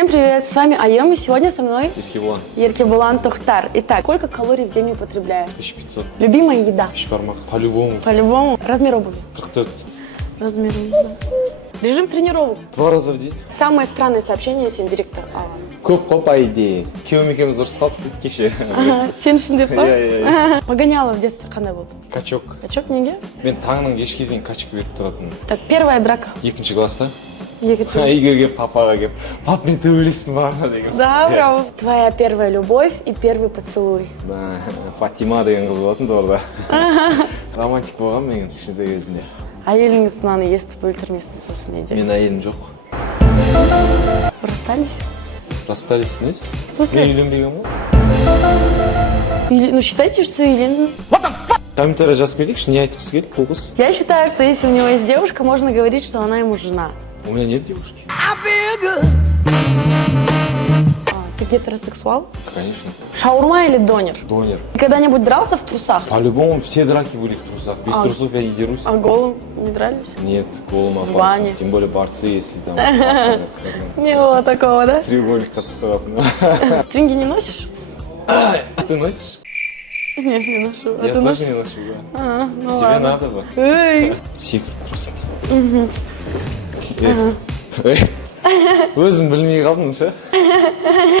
Всем привет, с вами Айом, и сегодня со мной Еркебулан. Еркебулан Тухтар. Итак, сколько калорий в день вы употребляете? 1500. Любимая еда? Шпармак. По-любому. По-любому. Размер обуви? 44. Размер обуви. Режим тренировок? 2 раза в день. Самое странное сообщение сен директор алған. Көп қой по идее. Күйеуім екеуміз ұрысып қалдық кеше. Сен үшін деп па? Иә. Погоняло в детстве қандай болды? Качок. Качок неге? Мен таңның кешке дейін качок беріп тұратынмын. Так, первая драка. 2-ші класста. Екінші. Үйге келіп папаға келіп, пап мен төбелестім бағана деген. Да, браво. Твоя первая любовь и первый поцелуй. Да, Фатима деген қыз болатын орда. Романтик болған мен кішкентай кезінде. Әйеліңіз мынаны естіп өлтірмесін сосын не дейді? Мен әйелім жоқ. Расстались? Расстались несі? В смысле? Мен үйленбеген ғой. Ну, считайте, что үйлендіңіз. Комментарий жазып кетейікші, не айтқысы келді бұл қыз? Я считаю, что если у него есть девушка, можно говорить, что она ему жена. У меня нет девушки. Ты гетеросексуал? Конечно. Шаурма или донер? Донер. Ты когда-нибудь дрался в трусах? По-любому все драки были в трусах. Без трусов я не дерусь. А голым не дрались? Нет, голым опасно. бане. Тем более борцы, если там Не было такого, да? треугольник отсталась. Стринги не носишь? Ты носишь? Нет, не ношу. А Я ты тоже носишь? не ношу. Да. Ну Тебе ладно. надо бы. Эй. Секрет просто. Өзім білмей қалдым ше.